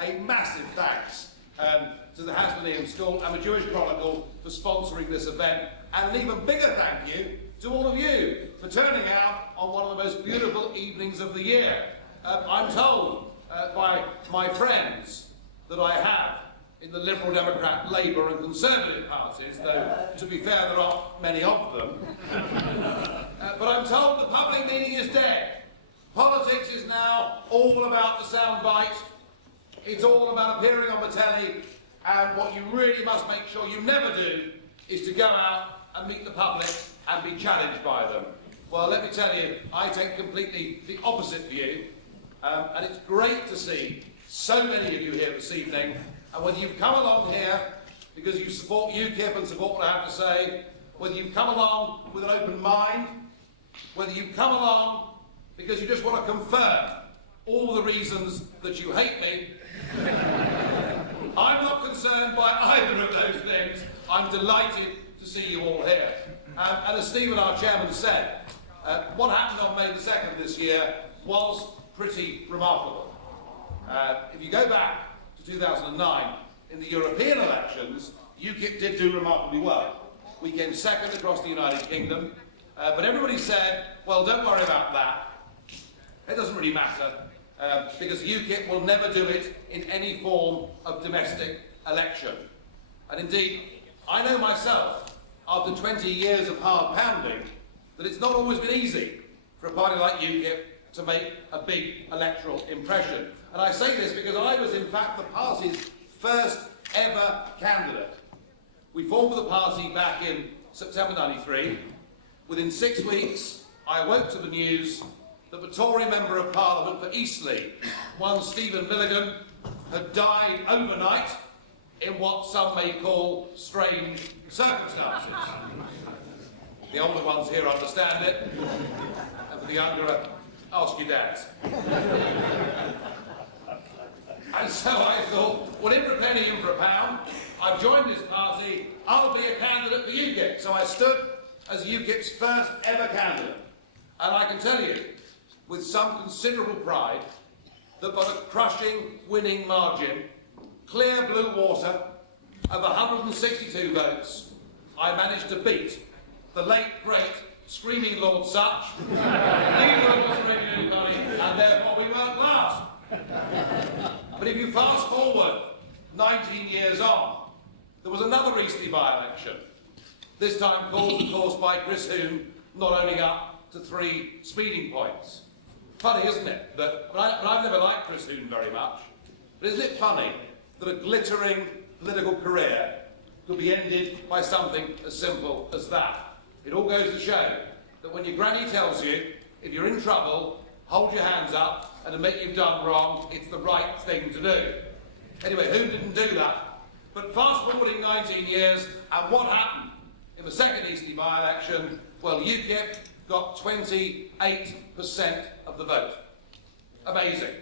a massive thanks to the Hasmonean School and the Jewish Chronicle for sponsoring this event, and an even bigger thank you to all of you for turning out on one of the most beautiful evenings of the year. I'm told by my friends that I have in the Liberal Democrat, Labour and Conservative parties, though to be fair there aren't many of them, but I'm told the public meeting is dead. Politics is now all about the soundbite. It's all about appearing on the telly, and what you really must make sure you never do is to go out and meet the public and be challenged by them. Well, let me tell you, I take completely the opposite view, and it's great to see so many of you here this evening, and whether you've come along here because you support UKIP and support what I have to say, whether you've come along with an open mind, whether you've come along because you just want to confirm all the reasons that you hate me, I'm not concerned by either of those things. I'm delighted to see you all here. And as Stephen, our chairman, said, what happened on May the 2nd this year was pretty remarkable. If you go back to 2009, in the European elections, UKIP did do remarkably well. We came second across the United Kingdom, but everybody said, well, don't worry about that. It doesn't really matter, because UKIP will never do it in any form of domestic election. And indeed, I know myself, after 20 years of hard pounding, that it's not always been easy for a party like UKIP to make a big electoral impression. And I say this because I was in fact the party's first ever candidate. We formed the party back in September '93. Within 6 weeks, I woke to the news that the Tory Member of Parliament for Eastleigh, one Stephen Milligan, had died overnight in what some may call strange circumstances. The older ones here understand it, and for the younger, ask your dads. And so I thought, well, in for a penny, in for a pound, I've joined this party, I'll be a candidate for UKIP. So I stood as UKIP's first ever candidate. And I can tell you, with some considerable pride, that by a crushing winning margin, clear blue water, of 162 votes, I managed to beat the late, great, screaming Lord Such, neither wasn't really anybody, and therefore we weren't last. But if you fast forward 19 years on, there was another Eastleigh by-election, this time caused, of course, by Chris Huhne not owning up to 3 speeding points. Funny, isn't it? But I've never liked Chris Huhne very much. But isn't it funny that a glittering political career could be ended by something as simple as that? It all goes to show that when your granny tells you, if you're in trouble, hold your hands up and admit you've done wrong, it's the right thing to do. Anyway, Huhne didn't do that. But fast forwarding 19 years, and what happened in the second Eastleigh by-election? Well, UKIP got 28% of the vote. Amazing.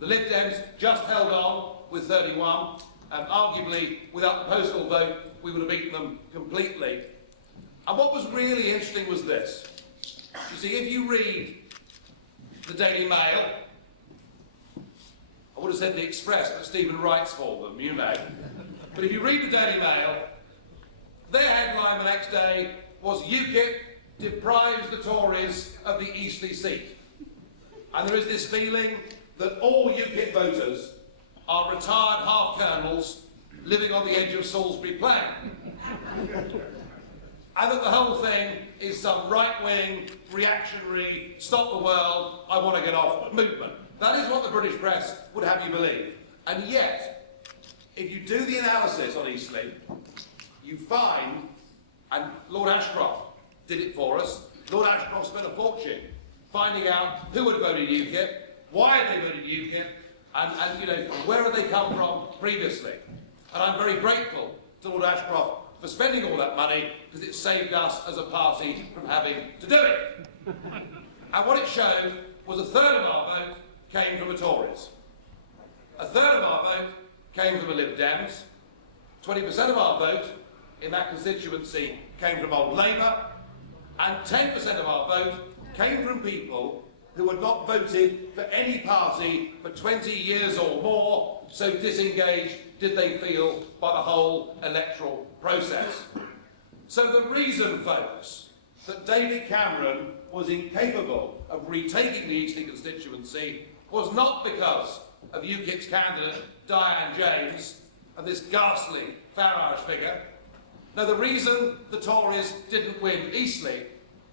The Lib Dems just held on with 31, and arguably, without the postal vote, we would have beaten them completely. And what was really interesting was this. You see, if you read the Daily Mail, I would have said the Express, but Stephen writes for them, you know. But if you read the Daily Mail, their headline the next day was UKIP deprives the Tories of the Eastleigh seat. And there is this feeling that all UKIP voters are retired half-colonels living on the edge of Salisbury Plain. And that the whole thing is some right-wing, reactionary, stop the world, I want to get off movement. That is what the British press would have you believe. And yet, if you do the analysis on Eastleigh, you find, and Lord Ashcroft did it for us, Lord Ashcroft spent a fortune finding out who had voted UKIP, why they voted UKIP, and you know, where had they come from previously. And I'm very grateful to Lord Ashcroft for spending all that money, because it saved us as a party from having to do it. And what it showed was a third of our vote came from the Tories. A third of our vote came from the Lib Dems. 20% of our vote in that constituency came from Old Labour. And 10% of our vote came from people who had not voted for any party for 20 years or more, so disengaged did they feel by the whole electoral process. So the reason, folks, that David Cameron was incapable of retaking the Eastleigh constituency was not because of UKIP's candidate Diane James and this ghastly Farage figure. No, the reason the Tories didn't win Eastleigh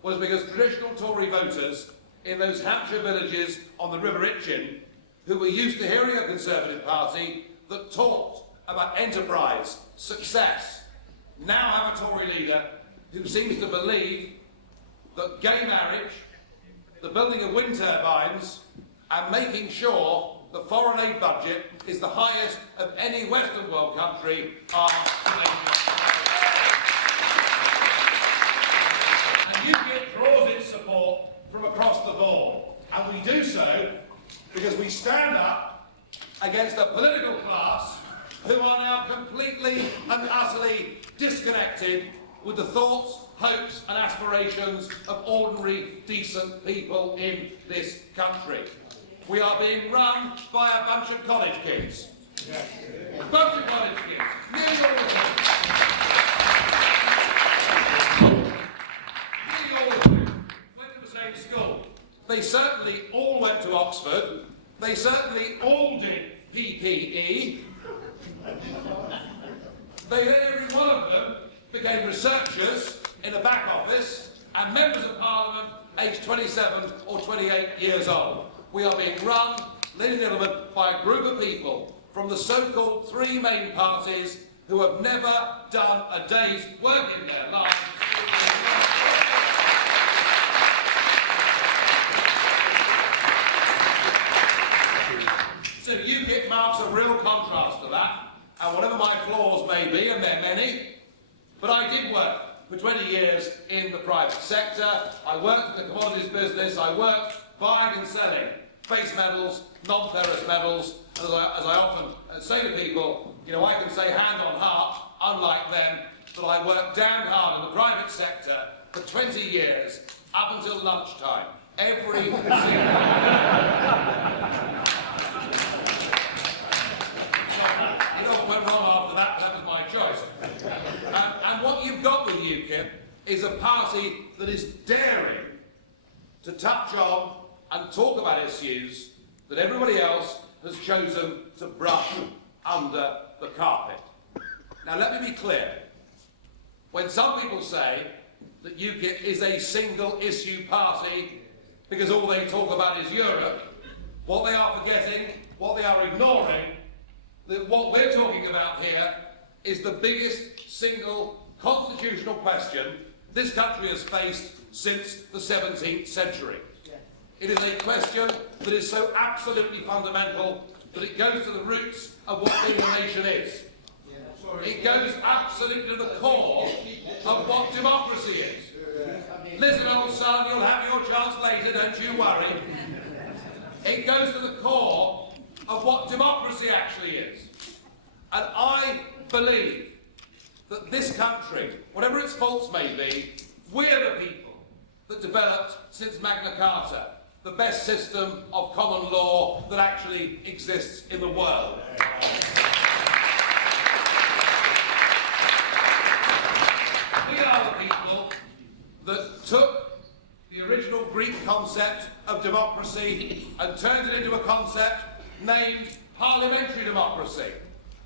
was because traditional Tory voters in those Hampshire villages on the River Itchen, who were used to hearing a Conservative Party that talked about enterprise, success, now have a Tory leader who seems to believe that gay marriage, the building of wind turbines, and making sure the foreign aid budget is the highest of any Western world country are and UKIP draws its support from across the board. And we do so because we stand up against a political class who are now completely and utterly disconnected with the thoughts, hopes and aspirations of ordinary, decent people in this country. We are being run by a bunch of college kids. Yes. A bunch of college kids. Nearly all of them. Nearly all of them went to the same school. They certainly all went to Oxford. They certainly all did PPE. Every one of them became researchers in a back office and members of Parliament aged 27 or 28 years old. We are being run, ladies and gentlemen, by a group of people from the so-called three main parties who have never done a day's work in their lives. So UKIP marks a real contrast to that, and whatever my flaws may be, and they're many, but I did work for 20 years in the private sector. I worked in the commodities business. I worked buying and selling base metals, non-ferrous metals, and as I often say to people, you know, I can say hand on heart, unlike them, that I worked damn hard in the private sector for 20 years, up until lunchtime, every single day. You know what went wrong after that? That was my choice. And what you've got with UKIP is a party that is daring to touch on and talk about issues that everybody else has chosen to brush under the carpet. Now let me be clear. When some people say that UKIP is a single issue party because all they talk about is Europe, what they are forgetting, what they are ignoring, that what we're talking about here is the biggest single constitutional question this country has faced since the 17th century. It is a question that is so absolutely fundamental that it goes to the roots of what being a nation is. It goes absolutely to the core of what democracy is. Listen, old son, you'll have your chance later, don't you worry. It goes to the core of what democracy actually is. And I believe that this country, whatever its faults may be, we're the people that developed since Magna Carta the best system of common law that actually exists in the world. We are the people that took the original Greek concept of democracy and turned it into a concept named parliamentary democracy.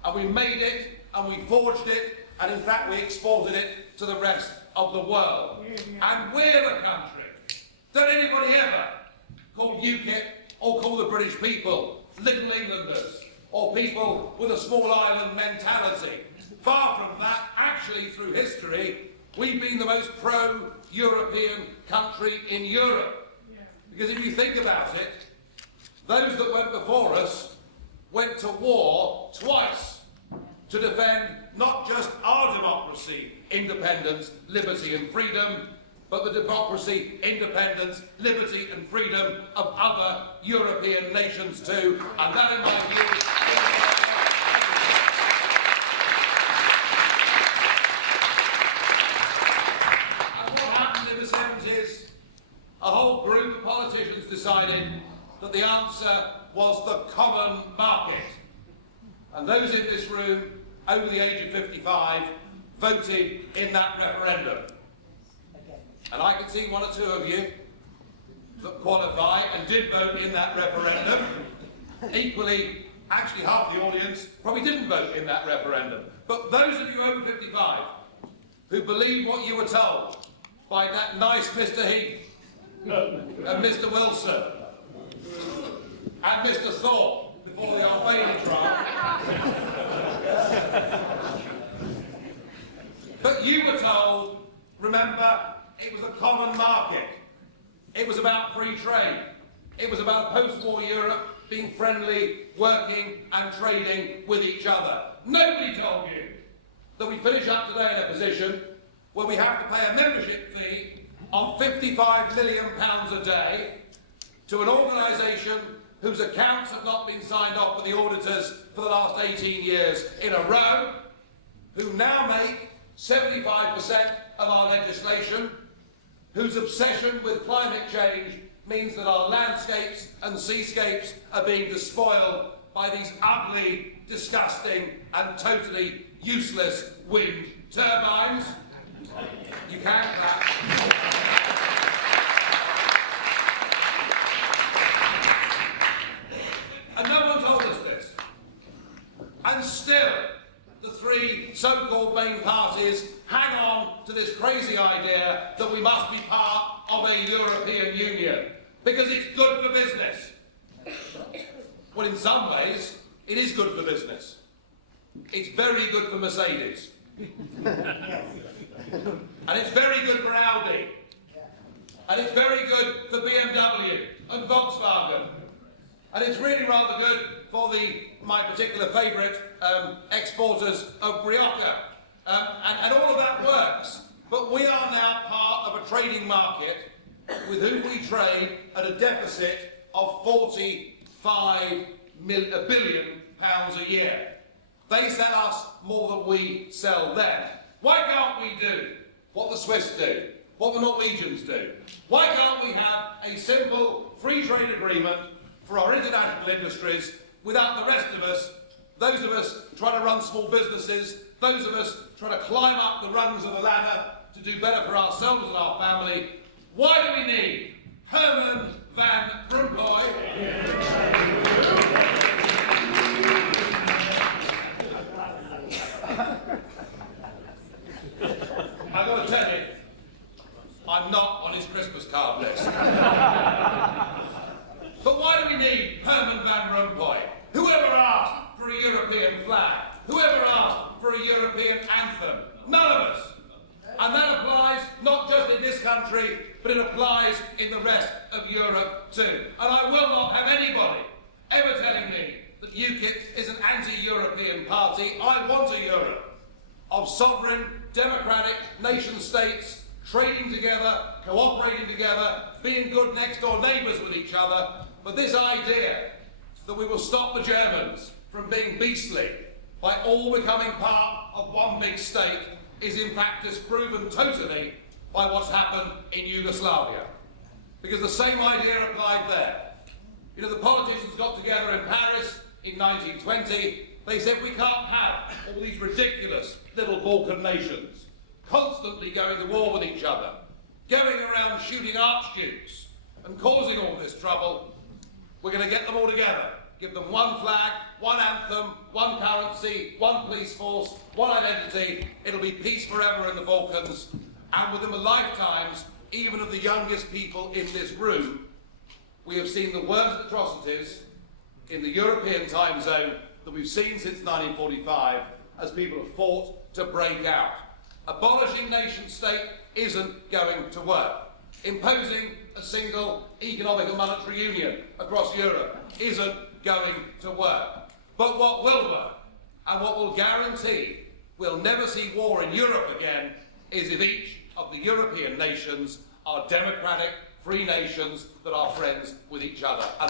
And we made it, and we forged it, and in fact we exported it to the rest of the world. And we're the country. Don't anybody ever call UKIP or call the British people Little Englanders or people with a small island mentality. Far from that, actually through history, we've been the most pro-European country in Europe. Because if you think about it, those that went before us went to war twice to defend not just our democracy, independence, liberty and freedom, but the democracy, independence, liberty and freedom of other European nations too. And that, in my view, and what happened in the 70s? A whole group of politicians decided that the answer was the common market. And those in this room over the age of 55 voted in that referendum. And I can see one or two of you that qualify and did vote in that referendum. Equally, actually half the audience probably didn't vote in that referendum. But those of you over 55 who believe what you were told by that nice Mr. Heath and Mr. Wilson and Mr. Thorpe before the Old Bailey trial. But you were told, remember, it was a common market. It was about free trade. It was about post-war Europe being friendly, working and trading with each other. Nobody told you that we finish up today in a position where we have to pay a membership fee of £55 million a day to an organisation whose accounts have not been signed off by the auditors for the last 18 years in a row, who now make 75% of our legislation, whose obsession with climate change means that our landscapes and seascapes are being despoiled by these ugly, disgusting and totally useless wind turbines. You can clap. And no one told us this. And still, the three so-called main parties hang on to this crazy idea that we must be part of a European Union because it's good for business. Well, in some ways, it is good for business. It's very good for Mercedes. And it's very good for Audi. And it's very good for BMW and Volkswagen. And it's really rather good for my particular favourite exporters of Brioche. And all of that works. But we are now part of a trading market with whom we trade at a deficit of £45 billion a year. They sell us more than we sell them. Why can't we do what the Swiss do, what the Norwegians do? Why can't we have a simple free trade agreement for our international industries without the rest of us, those of us trying to run small businesses, those of us trying to climb up the rungs of the ladder to do better for ourselves and our family? Why do we need Herman Van Rompuy? I've got to tell you, I'm not on his Christmas card list. But why do we need Herman Van Rompuy? Whoever asked for a European flag? Whoever asked for a European anthem? None of us. And that applies not just in this country, but it applies in the rest of Europe too. And I will not have anybody ever telling me that UKIP is an anti-European party. I want a Europe of sovereign, democratic nation-states trading together, cooperating together, being good next-door neighbours with each other. But this idea that we will stop the Germans from being beastly by all becoming part of one big state is in fact disproven totally by what's happened in Yugoslavia. Because the same idea applied there. You know, the politicians got together in Paris in 1920. They said we can't have all these ridiculous little Balkan nations constantly going to war with each other, going around shooting archdukes and causing all this trouble. We're going to get them all together, give them one flag, one anthem, one currency, one police force, one identity. It'll be peace forever in the Balkans. And within the lifetimes, even of the youngest people in this room, we have seen the worst atrocities in the European time zone that we've seen since 1945 as people have fought to break out. Abolishing nation state isn't going to work. Imposing a single economic and monetary union across Europe isn't going to work. But what will work, and what will guarantee we'll never see war in Europe again, is if each of the European nations are democratic, free nations that are friends with each other. And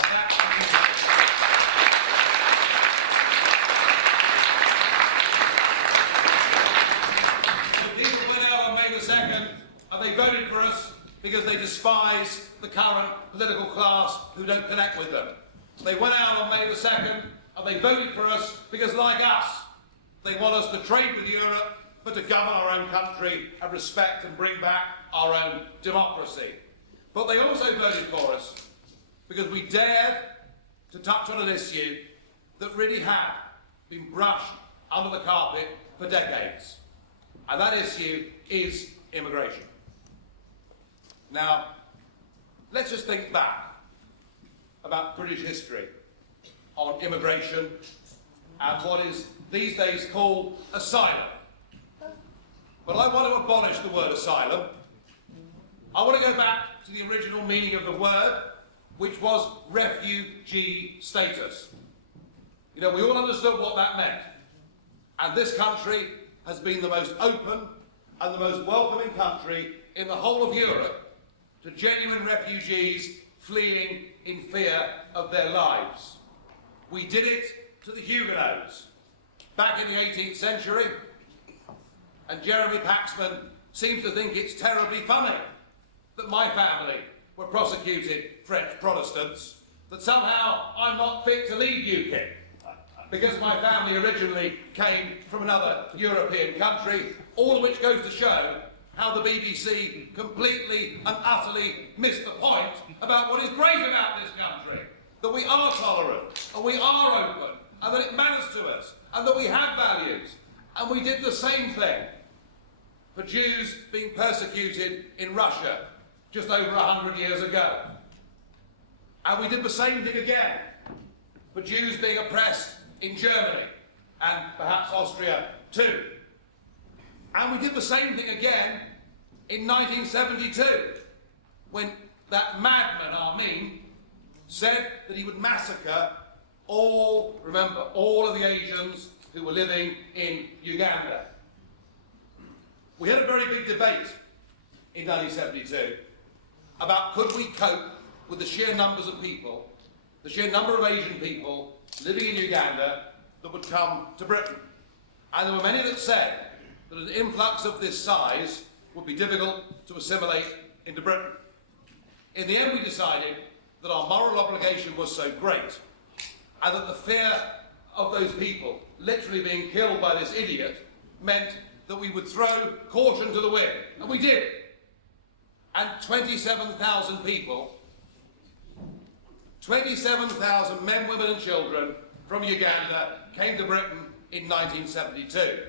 the people went out on May the 2nd and they voted for us because they despise the current political class who don't connect with them. They went out on May the 2nd and they voted for us because, like us, they want us to trade with Europe but to govern our own country and respect and bring back our own democracy. But they also voted for us because we dared to touch on an issue that really had been brushed under the carpet for decades. And that issue is immigration. Now, let's just think back about British history on immigration and what is these days called asylum. But I want to abolish the word asylum. I want to go back to the original meaning of the word, which was refugee status. You know, we all understood what that meant. And this country has been the most open and the most welcoming country in the whole of Europe to genuine refugees fleeing in fear of their lives. We did it to the Huguenots back in the 18th century, and Jeremy Paxman seems to think it's terribly funny that my family were prosecuted French Protestants, that somehow I'm not fit to lead UKIP because my family originally came from another European country, all of which goes to show how the BBC completely and utterly missed the point about what is great about this country, that we are tolerant and we are open and that it matters to us and that we have values. And we did the same thing for Jews being persecuted in Russia just over 100 years ago. And we did the same thing again for Jews being oppressed in Germany and perhaps Austria too. And we did the same thing again in 1972 when that madman, Armin, said that he would massacre all of the Asians who were living in Uganda. We had a very big debate in 1972 about could we cope with the sheer numbers of people, the sheer number of Asian people living in Uganda that would come to Britain. And there were many that said that an influx of this size would be difficult to assimilate into Britain. In the end, we decided that our moral obligation was so great and that the fear of those people literally being killed by this idiot meant that we would throw caution to the wind. And we did. And 27,000 people, 27,000 men, women and children from Uganda came to Britain in 1972.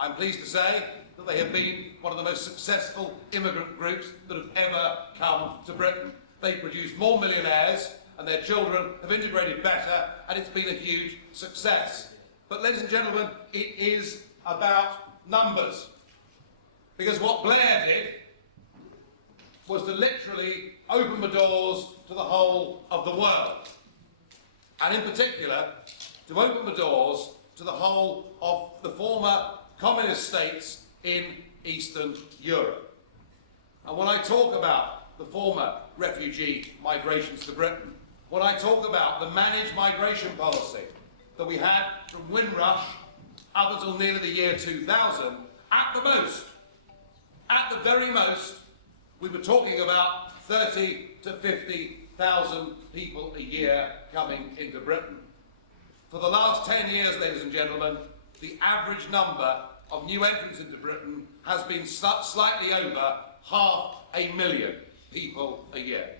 I'm pleased to say that they have been one of the most successful immigrant groups that have ever come to Britain. They produced more millionaires and their children have integrated better, and it's been a huge success. But ladies and gentlemen, it is about numbers. Because what Blair did was to literally open the doors to the whole of the world. And in particular, to open the doors to the whole of the former communist states in Eastern Europe. And when I talk about the former refugee migrations to Britain, when I talk about the managed migration policy that we had from Windrush up until nearly the year 2000, at the very most, we were talking about 30 to 50,000 people a year coming into Britain. For the last 10 years, ladies and gentlemen, the average number of new entrants into Britain has been slightly over 500,000 people a year.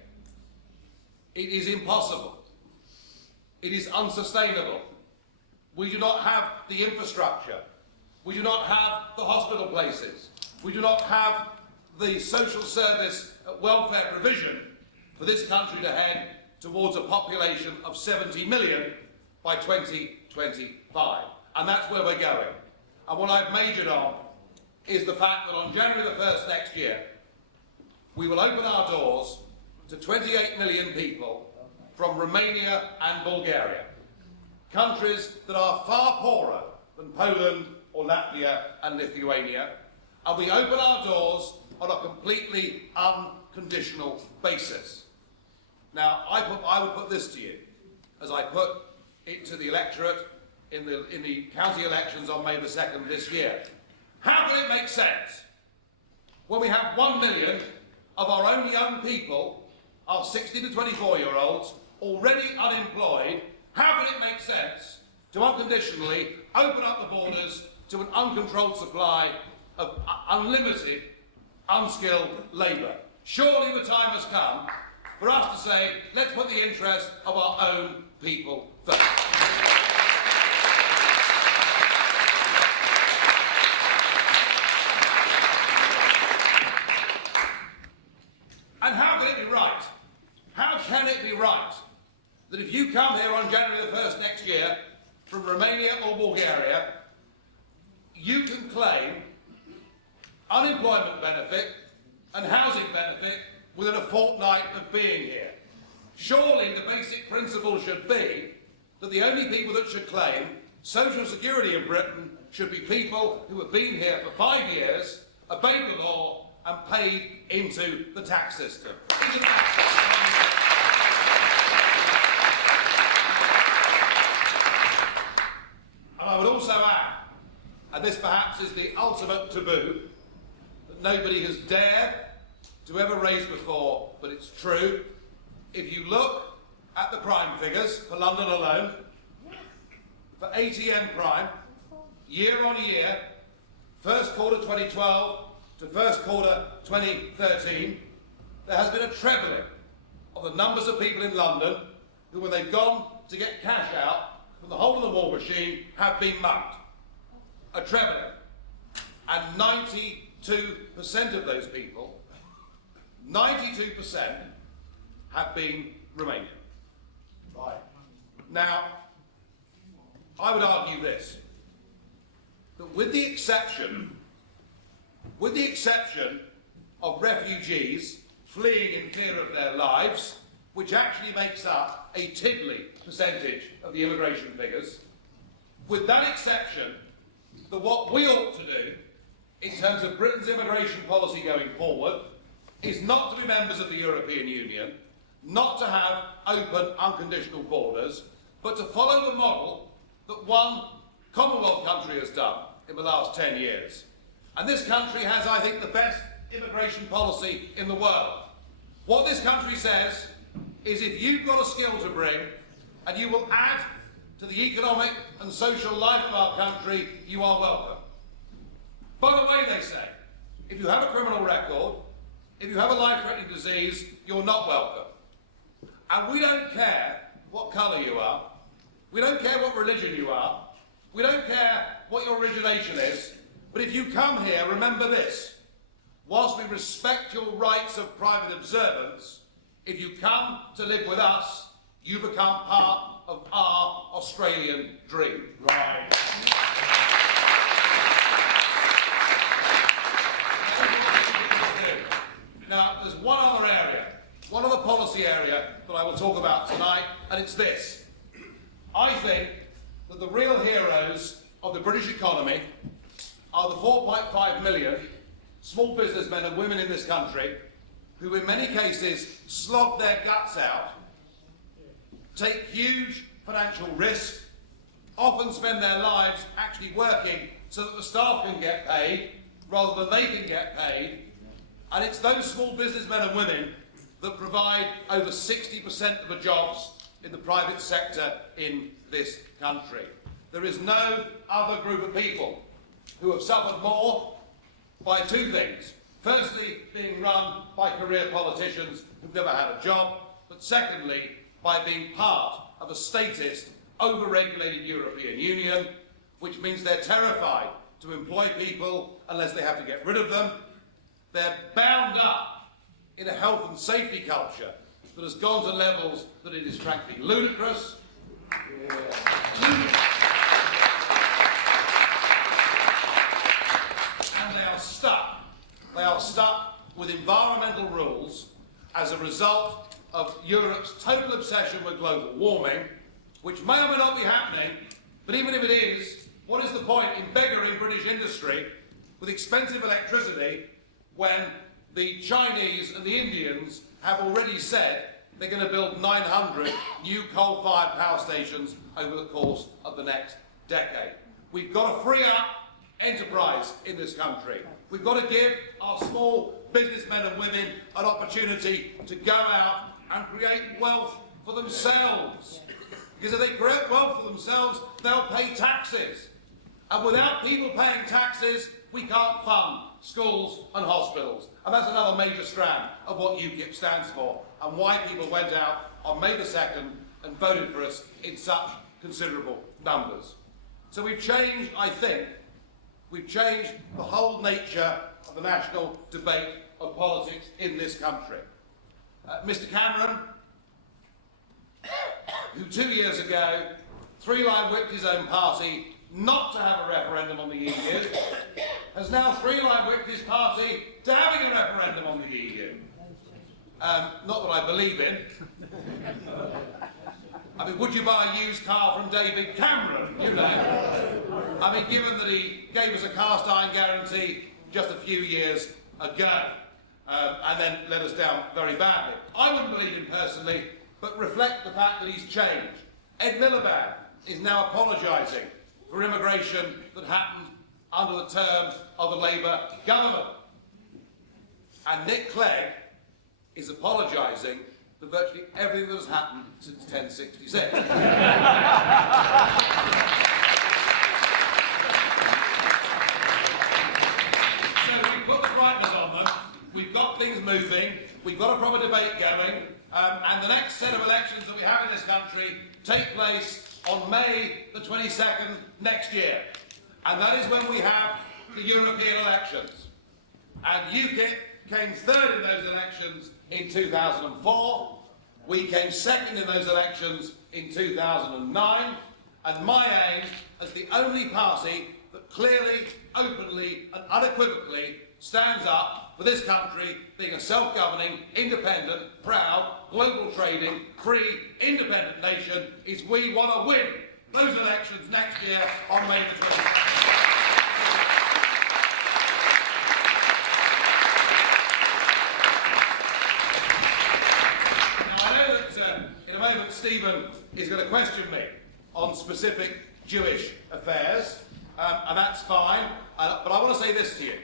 It is impossible. It is unsustainable. We do not have the infrastructure. We do not have the hospital places. We do not have the social service welfare provision for this country to head towards a population of 70 million by 2025. And that's where we're going. And what I've majored on is the fact that on January the 1st next year, we will open our doors to 28 million people from Romania and Bulgaria, countries that are far poorer than Poland or Latvia and Lithuania, and we open our doors on a completely unconditional basis. Now, I would put this to you, as I put it to the electorate in the county elections on May the 2nd this year. How can it make sense when we have 1 million of our own young people, our 16 to 24-year-olds, already unemployed, how can it make sense to unconditionally open up the borders to an uncontrolled supply of unlimited, unskilled labour? Surely the time has come for us to say, let's put the interest of our own people first. And how can it be right? How can it be right that if you come here on January the 1st next year from Romania or Bulgaria, you can claim unemployment benefit and housing benefit within a fortnight of being here? Surely the basic principle should be that the only people that should claim social security in Britain should be people who have been here for 5 years, obeyed the law and paid into the tax system. And I would also add, and this perhaps is the ultimate taboo that nobody has dared to ever raise before, but it's true. If you look at the crime figures for London alone, for ATM crime, year on year, first quarter 2012 to first quarter 2013, there has been a trebling of the numbers of people in London who, when they've gone to get cash out from the hole in the wall machine, have been mugged. A trebling. And 92% of those people, 92% have been Romanian. Right. Now, I would argue this, that with the exception of refugees fleeing in fear of their lives, which actually makes up a tiddly percentage of the immigration figures, with that exception, that what we ought to do in terms of Britain's immigration policy going forward is not to be members of the European Union, not to have open, unconditional borders, but to follow the model that one Commonwealth country has done in the last 10 years. And this country has, I think, the best immigration policy in the world. What this country says is if you've got a skill to bring and you will add to the economic and social life of our country, you are welcome. By the way, they say, if you have a criminal record, if you have a life-threatening disease, you're not welcome. And we don't care what colour you are, we don't care what religion you are, we don't care what your origination is, but if you come here, remember this: whilst we respect your rights of private observance, if you come to live with us, you become part of our Australian dream. Right. Now, there's one other area, one other policy area that I will talk about tonight, and it's this. I think that the real heroes of the British economy are the 4.5 million small businessmen and women in this country who in many cases slog their guts out, take huge financial risk, often spend their lives actually working so that the staff can get paid rather than they can get paid. And it's those small businessmen and women that provide over 60% of the jobs in the private sector in this country. There is no other group of people who have suffered more by two things. Firstly, being run by career politicians who've never had a job, but secondly, by being part of a statist, over-regulated European Union, which means they're terrified to employ people unless they have to get rid of them. They're bound up in a health and safety culture that has gone to levels that it is frankly ludicrous. And they are stuck. They are stuck with environmental rules as a result of Europe's total obsession with global warming, which may or may not be happening, but even if it is, what is the point in beggaring British industry with expensive electricity when the Chinese and the Indians have already said they're going to build 900 new coal-fired power stations over the course of the next decade? We've got to free up enterprise in this country. We've got to give our small businessmen and women an opportunity to go out and create wealth for themselves. Because if they create wealth for themselves, they'll pay taxes. And without people paying taxes, we can't fund schools and hospitals. And that's another major strand of what UKIP stands for, and why people went out on May the 2nd and voted for us in such considerable numbers. So we've changed, I think, we've changed the whole nature of the national debate of politics in this country. Mr Cameron, who 2 years ago three-line whipped his own party not to have a referendum on the EU, has now three-line whipped his party to having a referendum on the EU. Not that I believe in. I mean, would you buy a used car from David Cameron, you know? I mean, given that he gave us a cast iron guarantee just a few years ago, and then let us down very badly. I wouldn't believe him personally, but reflect the fact that he's changed. Ed Miliband is now apologising for immigration that happened under the terms of the Labour government. And Nick Clegg is apologising for virtually everything that has happened since 1066. So we put the brightness on them, we've got things moving, we've got a proper debate going, and the next set of elections that we have in this country take place on May the 22nd next year. And that is when we have the European elections. And UKIP came third in those elections in 2004. We came second in those elections in 2009. And my aim, as the only party that clearly, openly and unequivocally stands up for this country being a self-governing, independent, proud, global trading, free, independent nation, is we want to win those elections next year on May the 22nd. Stephen is going to question me on specific Jewish affairs, and that's fine, but I want to say this to you.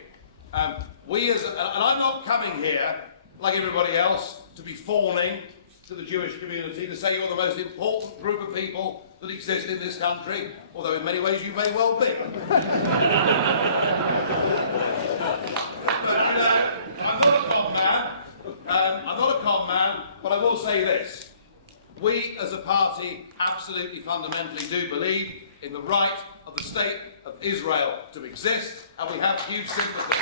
And I'm not coming here, like everybody else, to be fawning to the Jewish community, to say you're the most important group of people that exist in this country, although in many ways you may well be. But, you know, I'm not a con man, but I will say this. We, as a party, absolutely fundamentally do believe in the right of the State of Israel to exist, and we have huge sympathy.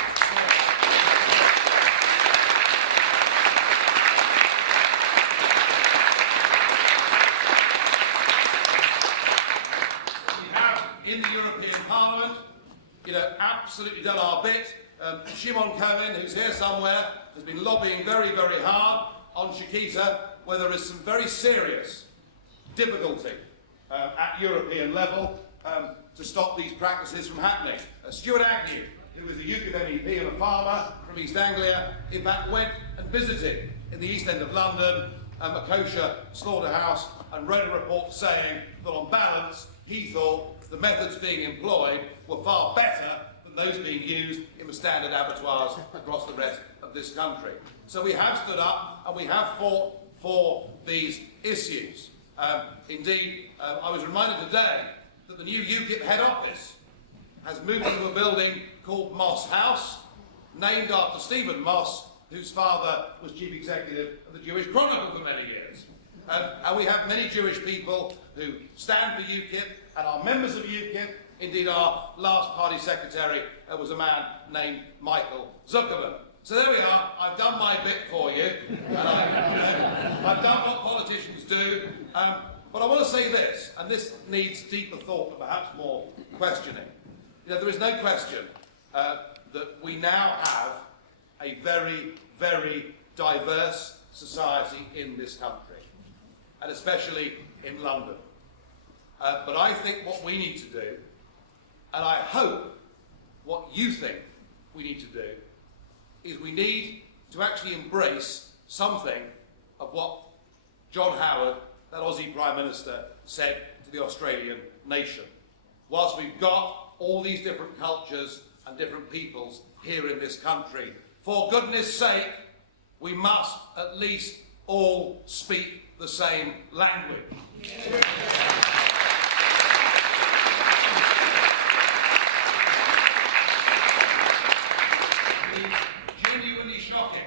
We have, in the European Parliament, absolutely done our bit. Shimon Cohen, who's here somewhere, has been lobbying very, very hard on Chiquita, where there is some very serious difficulty at European level to stop these practices from happening. Stuart Agnew, who is a UKIP MEP and a farmer from East Anglia, in fact went and visited in the East End of London a kosher slaughterhouse and wrote a report saying that on balance he thought the methods being employed were far better than those being used in the standard abattoirs across the rest of this country. So we have stood up and we have fought for these issues. Indeed, I was reminded today that the new UKIP head office has moved into a building called Moss House, named after Stephen Moss, whose father was chief executive of the Jewish Chronicle for many years. And we have many Jewish people who stand for UKIP and are members of UKIP. Indeed, our last party secretary was a man named Michael Zuckerman. So there we are, I've done my bit for you, and I've done what politicians do, but I want to say this, and this needs deeper thought and perhaps more questioning. There is no question that we now have a very, very diverse society in this country, and especially in London. But I think what we need to do, and I hope what you think we need to do, is we need to actually embrace something of what John Howard, that Aussie Prime Minister, said to the Australian nation. Whilst we've got all these different cultures and different peoples here in this country, For goodness sake, we must at least all speak the same language. It's genuinely shocking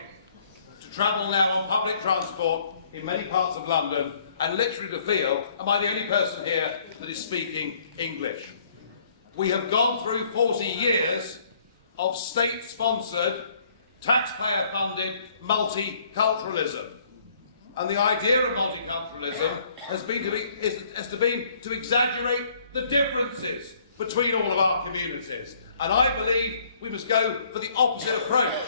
to travel now on public transport in many parts of London and literally to feel, am I the only person here that is speaking English? We have gone through 40 years of state-sponsored, taxpayer-funded multiculturalism. And the idea of multiculturalism has been to exaggerate the differences between all of our communities. And I believe we must go for the opposite approach,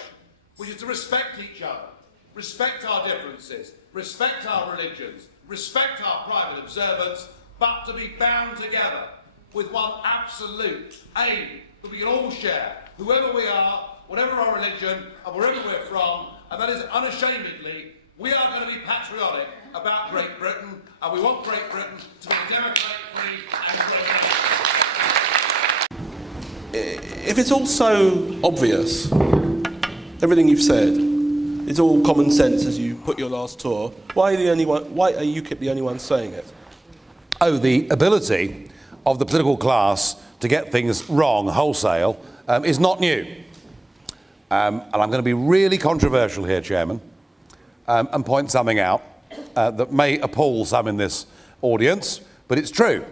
which is to respect each other, respect our differences, respect our religions, respect our private observance, but to be bound together with one absolute aim that we can all share, whoever we are, whatever our religion, and wherever we're from, and that is unashamedly, we are going to be patriotic about Great Britain, and we want Great Britain to be democratic, free and global. If it's all so obvious, everything you've said, it's all common sense as you put your last tour, why are UKIP the only one saying it? Oh, the ability of the political class to get things wrong wholesale is not new. And I'm going to be really controversial here, Chairman, and point something out that may appall some in this audience, but it's true.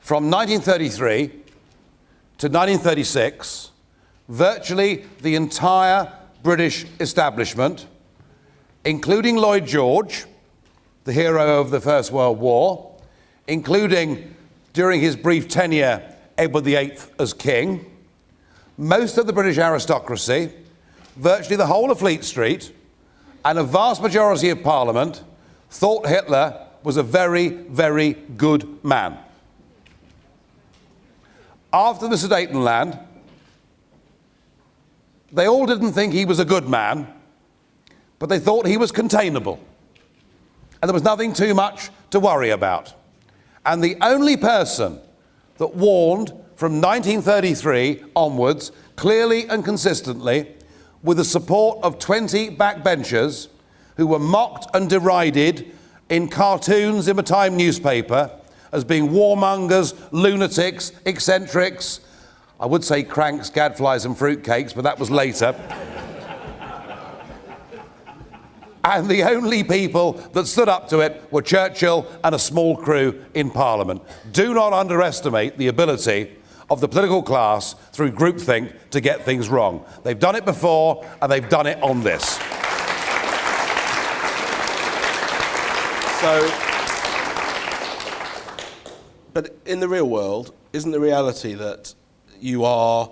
From 1933 to 1936, virtually the entire British establishment, including Lloyd George, the hero of the First World War, including, during his brief tenure, Edward VIII as king, most of the British aristocracy, virtually the whole of Fleet Street, and a vast majority of Parliament thought Hitler was a very, very good man. After the Sudetenland, they all didn't think he was a good man, but they thought he was containable. And there was nothing too much to worry about. And the only person that warned from 1933 onwards, clearly and consistently, with the support of 20 backbenchers who were mocked and derided in cartoons in the Time newspaper as being warmongers, lunatics, eccentrics, I would say cranks, gadflies and fruitcakes, but that was later. And the only people that stood up to it were Churchill and a small crew in Parliament. Do not underestimate the ability of the political class through groupthink to get things wrong. They've done it before, and they've done it on this. So, but in the real world, isn't the reality that you are,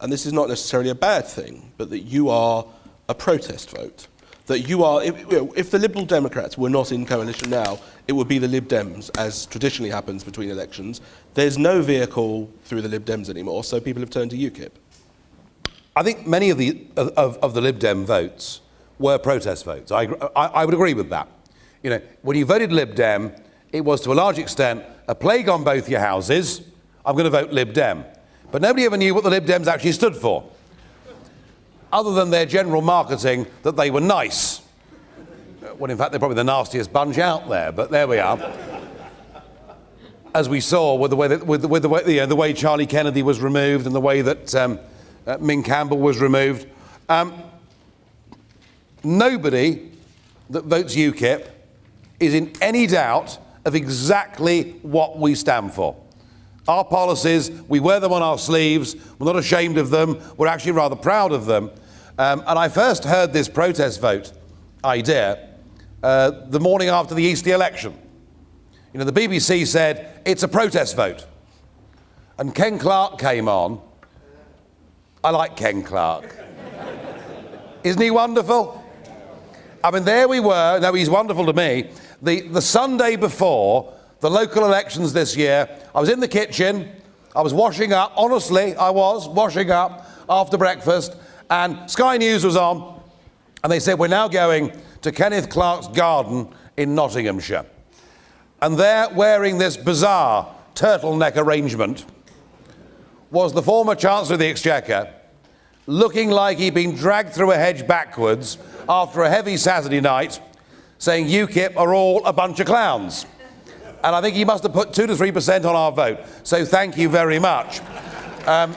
and this is not necessarily a bad thing, but that you are a protest vote? That you are, if the Liberal Democrats were not in coalition now, it would be the Lib Dems, as traditionally happens between elections. There's no vehicle through the Lib Dems anymore, so people have turned to UKIP. I think many of the Lib Dem votes were protest votes. I would agree with that. You know, when you voted Lib Dem, it was to a large extent a plague on both your houses. I'm going to vote Lib Dem. But nobody ever knew what the Lib Dems actually stood for, other than their general marketing that they were nice. Well, in fact, they're probably the nastiest bunch out there, but there we are. As we saw with the way Charlie Kennedy was removed and the way that Ming Campbell was removed. Nobody that votes UKIP is in any doubt of exactly what we stand for. Our policies, we wear them on our sleeves, we're not ashamed of them, we're actually rather proud of them. And I first heard this protest vote idea the morning after the Easter election. You know, the BBC said, it's a protest vote. And Ken Clarke came on. I like Ken Clarke. Isn't he wonderful? I mean, there we were. No, he's wonderful to me. The Sunday before the local elections this year, I was in the kitchen, I was washing up, honestly, I was washing up after breakfast, and Sky News was on, and they said, we're now going to Kenneth Clarke's garden in Nottinghamshire. And there, wearing this bizarre turtleneck arrangement, was the former Chancellor of the Exchequer, looking like he'd been dragged through a hedge backwards after a heavy Saturday night, saying UKIP are all a bunch of clowns. And I think he must have put 2 to 3% on our vote. So thank you very much. I'm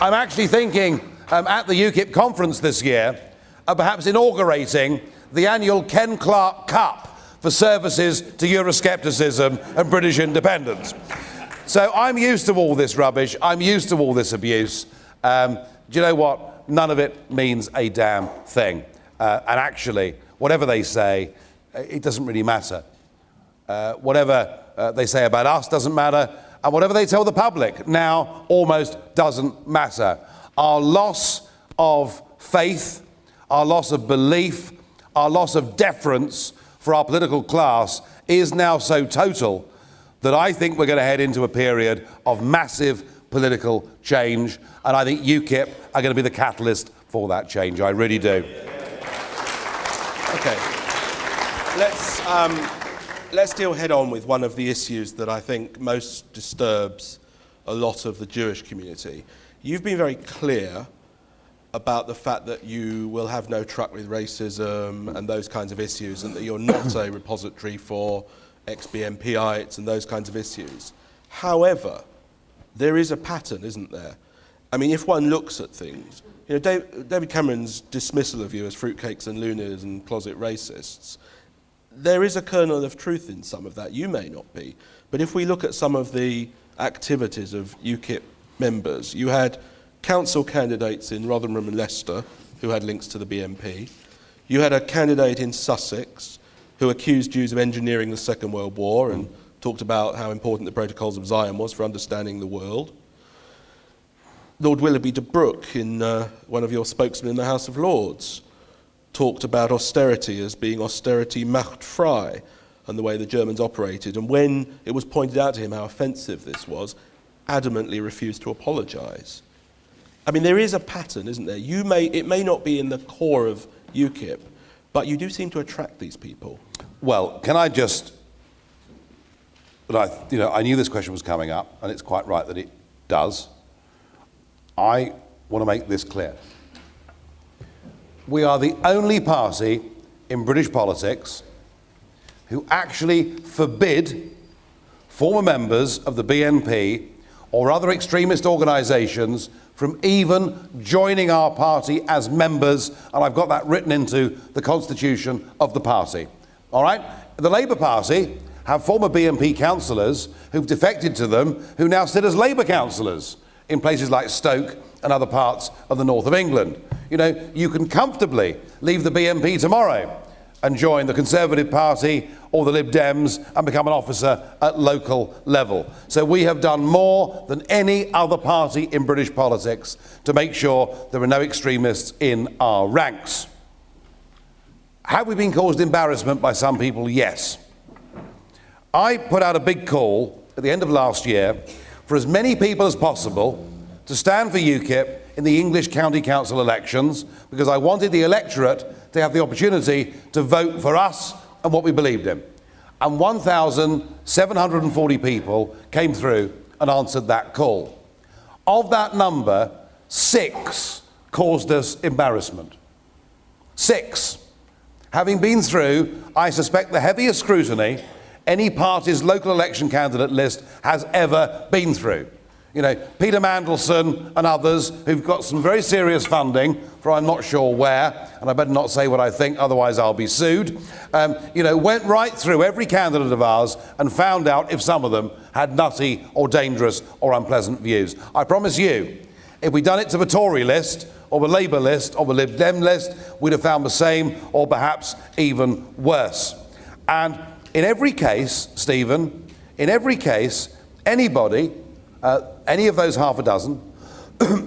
actually thinking at the UKIP conference this year, perhaps inaugurating the annual Ken Clarke Cup for services to Euroscepticism and British independence. So I'm used to all this rubbish. I'm used to all this abuse. Do you know what? None of it means a damn thing. And actually, whatever they say, it doesn't really matter. Whatever they say about us doesn't matter. And whatever they tell the public now almost doesn't matter. Our loss of faith, our loss of belief, our loss of deference for our political class is now so total that I think we're going to head into a period of massive political change, and I think UKIP are going to be the catalyst for that change. I really do. Okay. Let's deal head on with one of the issues that I think most disturbs a lot of the Jewish community. You've been very clear about the fact that you will have no truck with racism and those kinds of issues, and that you're not a repository for ex-BNPites and those kinds of issues. However, there is a pattern, isn't there? I mean, if one looks at things, you know, David Cameron's dismissal of you as fruitcakes and loonies and closet racists, there is a kernel of truth in some of that. You may not be. But if we look at some of the activities of UKIP members, you had council candidates in Rotherham and Leicester who had links to the BNP. You had a candidate in Sussex who accused Jews of engineering the Second World War and talked about how important the Protocols of Zion was for understanding the world. Lord Willoughby de Brooke, one of your spokesmen in the House of Lords, talked about austerity as being austerity macht frei and the way the Germans operated. And when it was pointed out to him how offensive this was, adamantly refused to apologise. I mean, there is a pattern, isn't there? It may not be in the core of UKIP, but you do seem to attract these people. Well, can I just... I knew this question was coming up, and it's quite right that it does. I want to make this clear. We are the only party in British politics who actually forbid former members of the BNP or other extremist organisations from even joining our party as members, and I've got that written into the constitution of the party. All right? The Labour Party have former BNP councillors who've defected to them, who now sit as Labour councillors in places like Stoke and other parts of the north of England. You know, you can comfortably leave the BNP tomorrow and join the Conservative Party or the Lib Dems and become an officer at local level. So we have done more than any other party in British politics to make sure there are no extremists in our ranks. Have we been caused embarrassment by some people? Yes. I put out a big call at the end of last year for as many people as possible to stand for UKIP in the English County Council elections, because I wanted the electorate to have the opportunity to vote for us and what we believed in. And 1,740 people came through and answered that call. Of that number, 6 caused us embarrassment. 6. Having been through, I suspect, the heaviest scrutiny any party's local election candidate list has ever been through. You know, Peter Mandelson and others who've got some very serious funding for I'm not sure where, and I better not say what I think, otherwise I'll be sued, went right through every candidate of ours and found out if some of them had nutty or dangerous or unpleasant views. I promise you, if we'd done it to the Tory list, or the Labour list, or the Lib Dem list, we'd have found the same, or perhaps even worse. And in every case, Stephen, anybody, any of those half a dozen,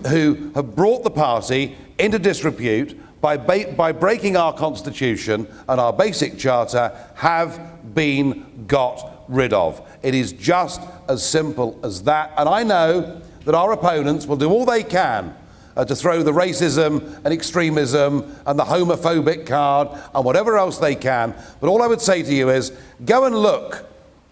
who have brought the party into disrepute by breaking our constitution and our basic charter have been got rid of. It is just as simple as that. And I know that our opponents will do all they can to throw the racism and extremism and the homophobic card and whatever else they can. But all I would say to you is, go and look,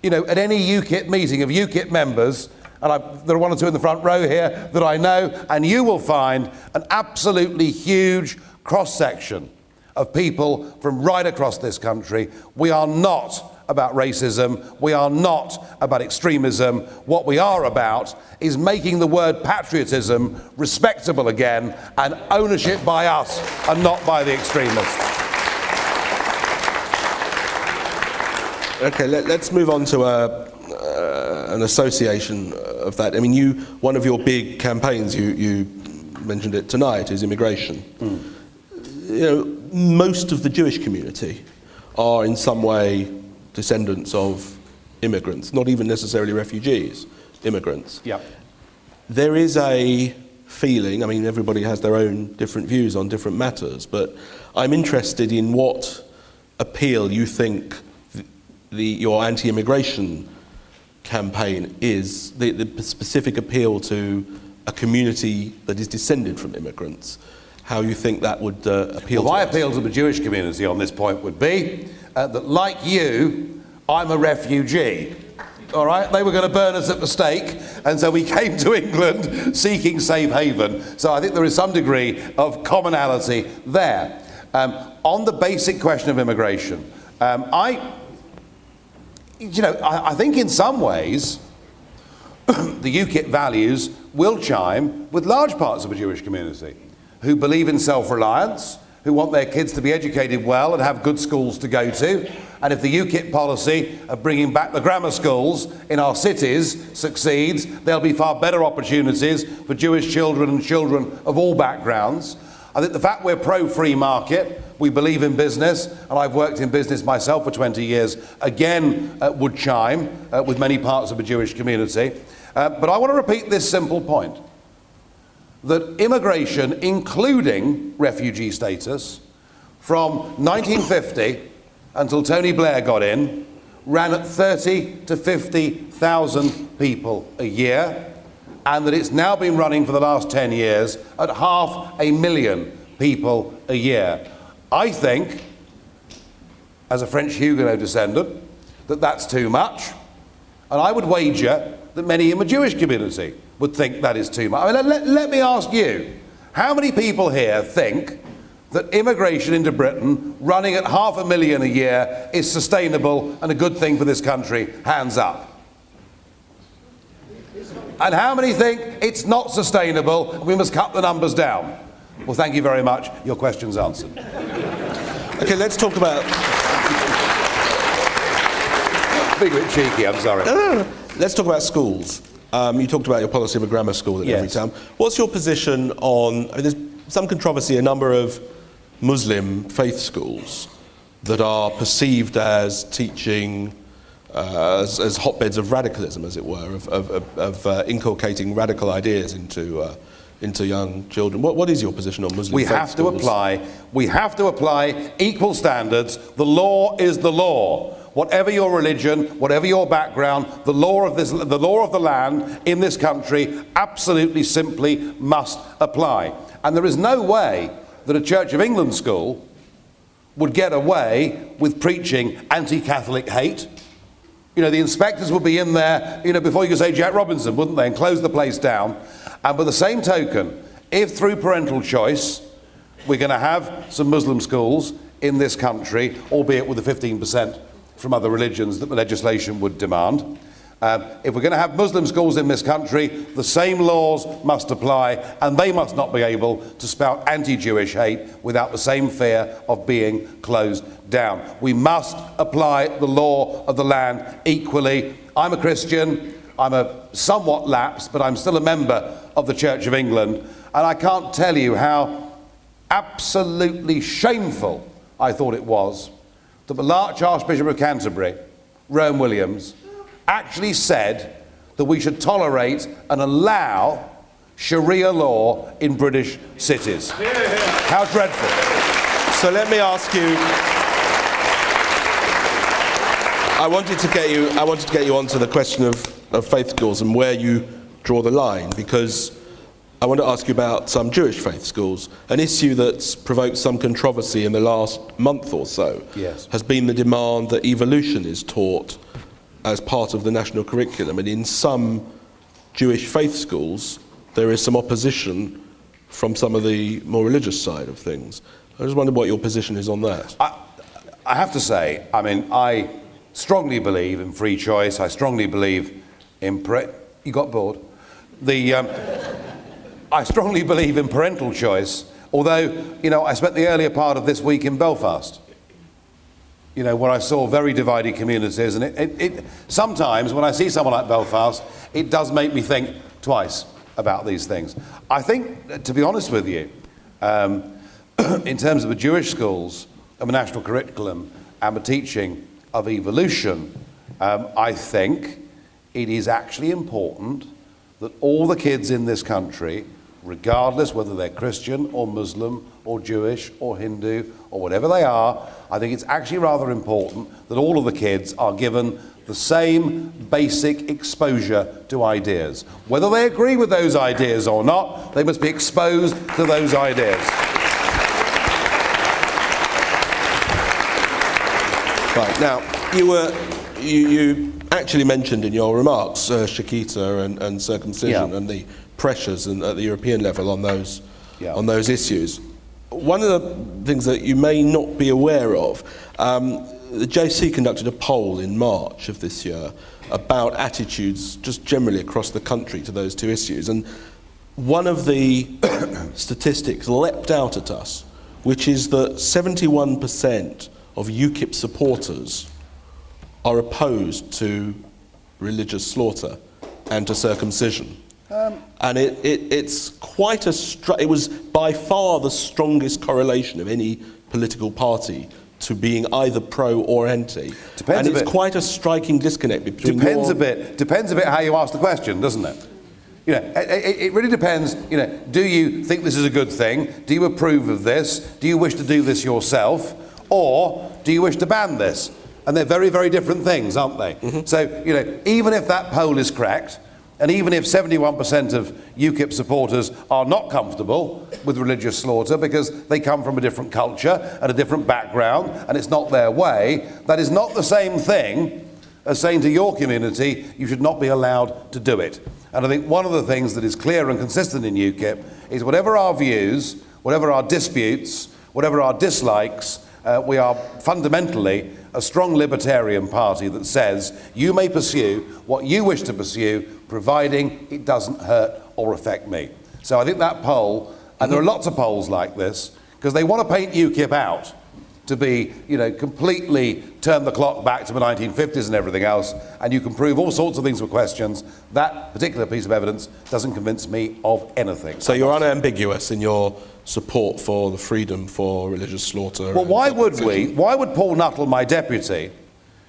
at any UKIP meeting of UKIP members and there are one or two in the front row here that I know, and you will find an absolutely huge cross-section of people from right across this country. We are not about racism. We are not about extremism. What we are about is making the word patriotism respectable again and ownership by us and not by the extremists. Okay, let's move on to an association of that. I mean, one of your big campaigns, you mentioned it tonight, is immigration. You know, most of the Jewish community are in some way descendants of immigrants, not even necessarily refugees, immigrants. Yeah. There is a feeling, I mean, everybody has their own different views on different matters, but I'm interested in what appeal you think your anti-immigration campaign is, the specific appeal to a community that is descended from immigrants, how you think that would appeal to my us. appeal to the Jewish community on this point would be that, like you, I'm a refugee. All right? They were going to burn us at the stake, and so we came to England seeking safe haven. So I think there is some degree of commonality there. On the basic question of immigration, I think in some ways the UKIP values will chime with large parts of the Jewish community who believe in self-reliance, who want their kids to be educated well and have good schools to go to. And if the UKIP policy of bringing back the grammar schools in our cities succeeds, there'll be far better opportunities for Jewish children and children of all backgrounds. I think the fact we're pro-free market, we believe in business, and I've worked in business myself for 20 years, again would chime with many parts of the Jewish community. But I want to repeat this simple point, that immigration, including refugee status, from 1950 until Tony Blair got in, ran at 30 to 50,000 people a year, and that it's now been running for the last 10 years at 500,000 people a year. I think, as a French Huguenot descendant, that that's too much, and I would wager that many in the Jewish community would think that is too much. I mean, let me ask you, how many people here think that immigration into Britain, running at 500,000 a year, is sustainable and a good thing for this country? Hands up. And how many think it's not sustainable and we must cut the numbers down? Well, thank you very much. Your question's answered. Okay, let's talk about... Being a bit cheeky, I'm sorry. No. Let's talk about schools. You talked about your policy of a grammar school in every town. What's your position on... I mean, there's some controversy, a number of Muslim faith schools that are perceived as teaching... as hotbeds of radicalism, as it were, of inculcating radical ideas into young children. What is your position on Muslim faith schools? We have to apply equal standards. The law is the law. Whatever your religion, whatever your background, the law of the land in this country absolutely simply must apply. And there is no way that a Church of England school would get away with preaching anti-Catholic hate. You know, the inspectors would be in there, before you could say Jack Robinson, wouldn't they, and close the place down. And by the same token, if through parental choice we're going to have some Muslim schools in this country, albeit with the 15% from other religions that the legislation would demand, if we're going to have Muslim schools in this country, the same laws must apply, and they must not be able to spout anti-Jewish hate without the same fear of being closed down. We must apply the law of the land equally. I'm a Christian, I'm a somewhat lapsed, but I'm still a member of the Church of England, and I can't tell you how absolutely shameful I thought it was that the Archbishop of Canterbury, Rowan Williams, actually said that we should tolerate and allow Sharia law in British cities. How dreadful. So let me ask you, I wanted to get you onto the question of faith schools and where you draw the line, because I want to ask you about some Jewish faith schools. An issue that's provoked some controversy in the last month or so has been the demand that evolution is taught as part of the national curriculum. And in some Jewish faith schools, there is some opposition from some of the more religious side of things. I just wondered what your position is on that. I have to say, I mean, I strongly believe in free choice. I strongly believe in... You got bored? I strongly believe in parental choice, although, you know, I spent the earlier part of this week in Belfast, you know, where I saw very divided communities, and it sometimes, when I see someone like Belfast, it does make me think twice about these things. I think, to be honest with you, in terms of the Jewish schools, and the national curriculum, and the teaching of evolution, I think it is actually important that all the kids in this country, regardless whether they're Christian or Muslim or Jewish or Hindu or whatever they are, I think it's actually rather important that all of the kids are given the same basic exposure to ideas. Whether they agree with those ideas or not, they must be exposed to those ideas. Right, now, you actually mentioned in your remarks Shakita and circumcision and the pressures at the European level on those issues. One of the things that you may not be aware of, the JC conducted a poll in March of this year about attitudes just generally across the country to those two issues, and one of the statistics leapt out at us, which is that 71% of UKIP supporters are opposed to religious slaughter and to circumcision. And it's quite it was by far the strongest correlation of any political party to being either pro or anti. And it's quite a striking disconnect between Depends a bit how you ask the question, doesn't it? You know, it really depends, you know, do you think this is a good thing? Do you approve of this? Do you wish to do this yourself? Or do you wish to ban this? And they're very, very different things, aren't they? Mm-hmm. So, you know, even if that poll is correct, and even if 71% of UKIP supporters are not comfortable with religious slaughter because they come from a different culture and a different background, and it's not their way, that is not the same thing as saying to your community, you should not be allowed to do it. And I think one of the things that is clear and consistent in UKIP is whatever our views, whatever our disputes, whatever our dislikes, we are fundamentally a strong libertarian party that says you may pursue what you wish to pursue, providing it doesn't hurt or affect me. So I think that poll, and there are lots of polls like this, because they want to paint UKIP out to be, you know, completely turn the clock back to the 1950s and everything else, and you can prove all sorts of things with questions. That particular piece of evidence doesn't convince me of anything. So you're unambiguous in your support for the freedom for religious slaughter? Well, why would Paul Nuttall, my deputy,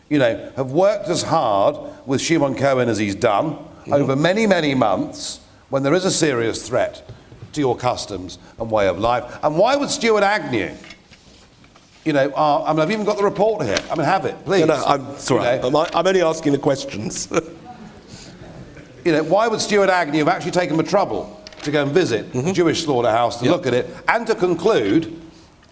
you know, have worked as hard with Shimon Cohen as he's done over many, many months when there is a serious threat to your customs and way of life? And why would Stuart Agnew, you know, I mean, I've even got the report here. I mean, have it, please. No, I'm sorry. I'm only asking the questions. You know, why would Stuart Agnew have actually taken the trouble to go and visit the Jewish slaughterhouse to look at it and to conclude,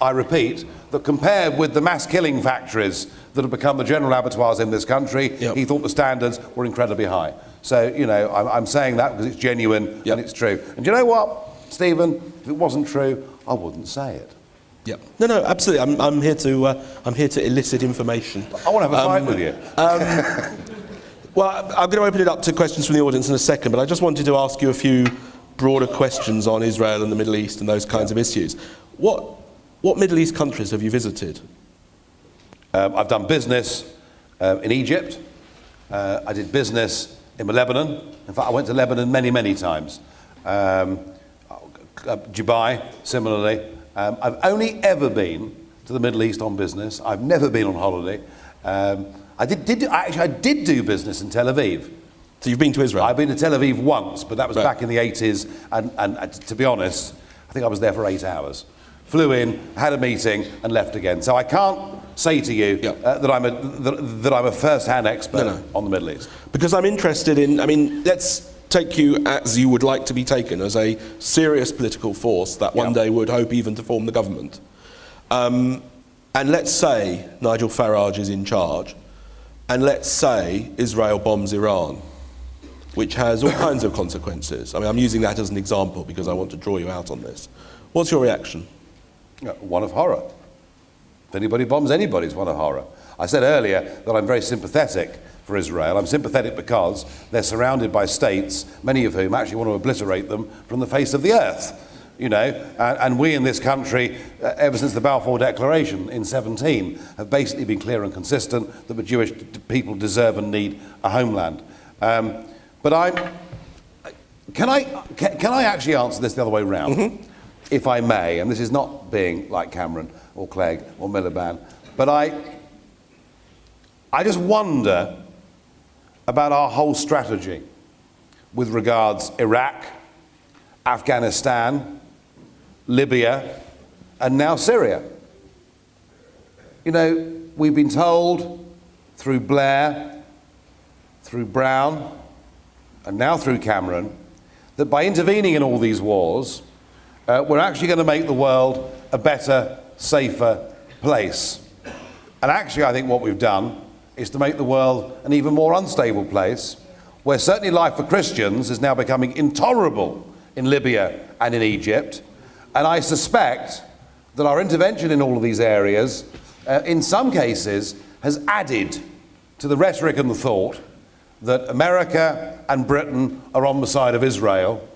I repeat, that compared with the mass killing factories that have become the general abattoirs in this country, he thought the standards were incredibly high. So, you know, I'm saying that because it's genuine and it's true. And do you know what, Stephen? If it wasn't true, I wouldn't say it. Yeah. No, absolutely. I'm here to elicit information. I want to have a fight with you. Well, I'm going to open it up to questions from the audience in a second, but I just wanted to ask you a few broader questions on Israel and the Middle East and those kinds of issues. What Middle East countries have you visited? I've done business in Egypt. I did business in Lebanon. In fact, I went to Lebanon many, many times. Dubai, similarly. I've only ever been to the Middle East on business. I've never been on holiday. I did do business in Tel Aviv. So you've been to Israel? I've been to Tel Aviv once, but that was back in the 80s, and to be honest, I think I was there for 8 hours. Flew in, had a meeting, and left again. So I can't say to you that I'm a first-hand expert on the Middle East. Because I'm interested in, I mean, let's take you as you would like to be taken, as a serious political force that one day would hope even to form the government. And let's say Nigel Farage is in charge, and let's say Israel bombs Iran. which has all kinds of consequences. I mean, I'm using that as an example because I want to draw you out on this. What's your reaction? One of horror. If anybody bombs anybody, it's one of horror. I said earlier that I'm very sympathetic for Israel. I'm sympathetic because they're surrounded by states, many of whom actually want to obliterate them from the face of the earth. You know, and we in this country, ever since the Balfour Declaration in 17, have basically been clear and consistent that the Jewish people deserve and need a homeland. But can I actually answer this the other way round, if I may? And this is not being like Cameron or Clegg or Miliband, but I just wonder about our whole strategy with regards Iraq, Afghanistan, Libya, and now Syria. You know, we've been told through Blair, through Brown, and now through Cameron, that by intervening in all these wars, we're actually going to make the world a better, safer place. And actually, I think what we've done is to make the world an even more unstable place, where certainly life for Christians is now becoming intolerable in Libya and in Egypt. And I suspect that our intervention in all of these areas, in some cases, has added to the rhetoric and the thought that America and Britain are on the side of Israel,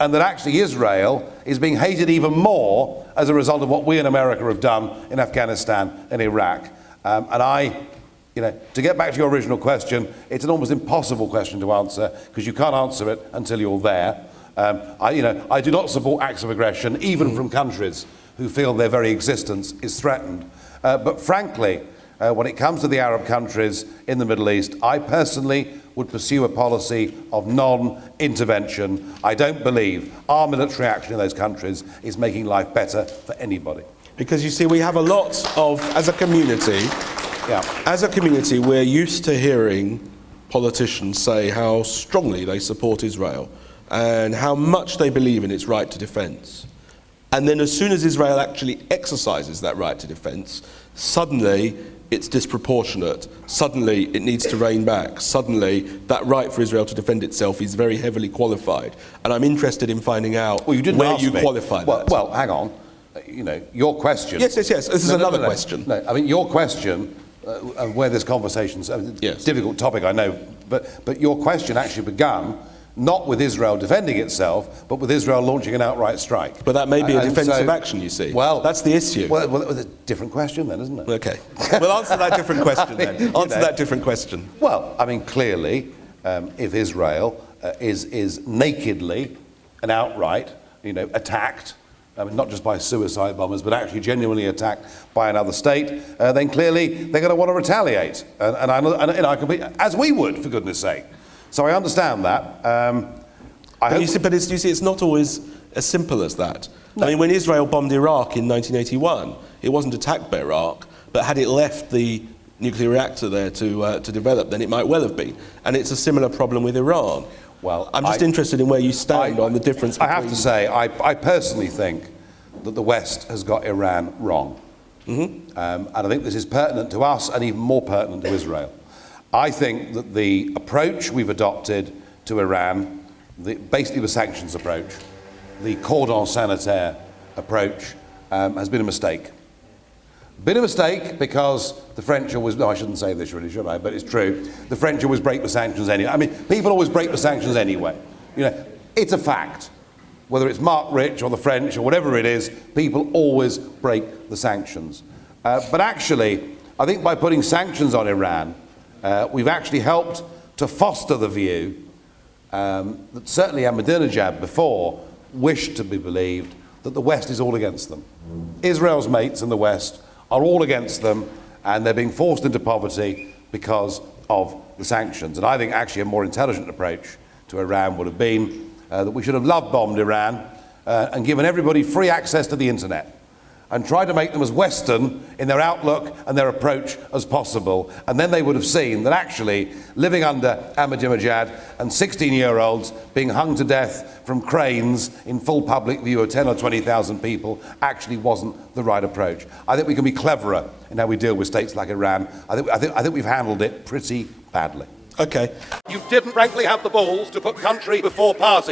and that actually Israel is being hated even more as a result of what we in America have done in Afghanistan and Iraq. To get back to your original question, it's an almost impossible question to answer because you can't answer it until you're there. I do not support acts of aggression, even from countries who feel their very existence is threatened. But frankly, when it comes to the Arab countries in the Middle East, I personally would pursue a policy of non-intervention. I don't believe our military action in those countries is making life better for anybody. Because you see, we have a lot of, as a community, we're used to hearing politicians say how strongly they support Israel and how much they believe in its right to defence. And then as soon as Israel actually exercises that right to defence, suddenly it's disproportionate, suddenly it needs to rein back, suddenly that right for Israel to defend itself is very heavily qualified. And I'm interested in finding out where you qualify that. Well, hang on. Your question... Yes. This is another question. No, I mean, your question, where this conversation's a difficult topic, I know, but your question actually began not with Israel defending itself, but with Israel launching an outright strike. But that may be a defensive action, you see. Well, that's the issue. Well, it's a different question then, isn't it? Okay. Well, answer that different question then. Answer that different question. Well, I mean, clearly, if Israel is nakedly and outright, attacked, I mean, not just by suicide bombers, but actually genuinely attacked by another state, then clearly they're going to want to retaliate, and I can be, as we would, for goodness sake. So I understand that. You see, it's not always as simple as that. No. I mean, when Israel bombed Iraq in 1981, it wasn't attacked by Iraq, but had it left the nuclear reactor there to develop, then it might well have been. And it's a similar problem with Iran. Well, I'm just interested in where you stand on the difference between... I have to say, I personally think that the West has got Iran wrong. And I think this is pertinent to us and even more pertinent to Israel. I think that the approach we've adopted to Iran, basically the sanctions approach, the cordon sanitaire approach, has been a mistake. Been a mistake because the French always, no, I shouldn't say this really, should I? But it's true. The French always break the sanctions anyway. I mean, people always break the sanctions anyway. It's a fact. Whether it's Mark Rich or the French or whatever it is, people always break the sanctions. But actually, I think by putting sanctions on Iran, we've actually helped to foster the view that certainly Ahmadinejad before wished to be believed that the West is all against them. Israel's mates in the West are all against them, and they're being forced into poverty because of the sanctions. And I think actually a more intelligent approach to Iran would have been that we should have love-bombed Iran and given everybody free access to the internet and tried to make them as Western in their outlook and their approach as possible. And then they would have seen that actually living under Ahmadinejad and 16-year-olds being hung to death from cranes in full public view of 10 or 20,000 people actually wasn't the right approach. I think we can be cleverer in how we deal with states like Iran. I think we've handled it pretty badly. Okay. You didn't frankly have the balls to put country before party.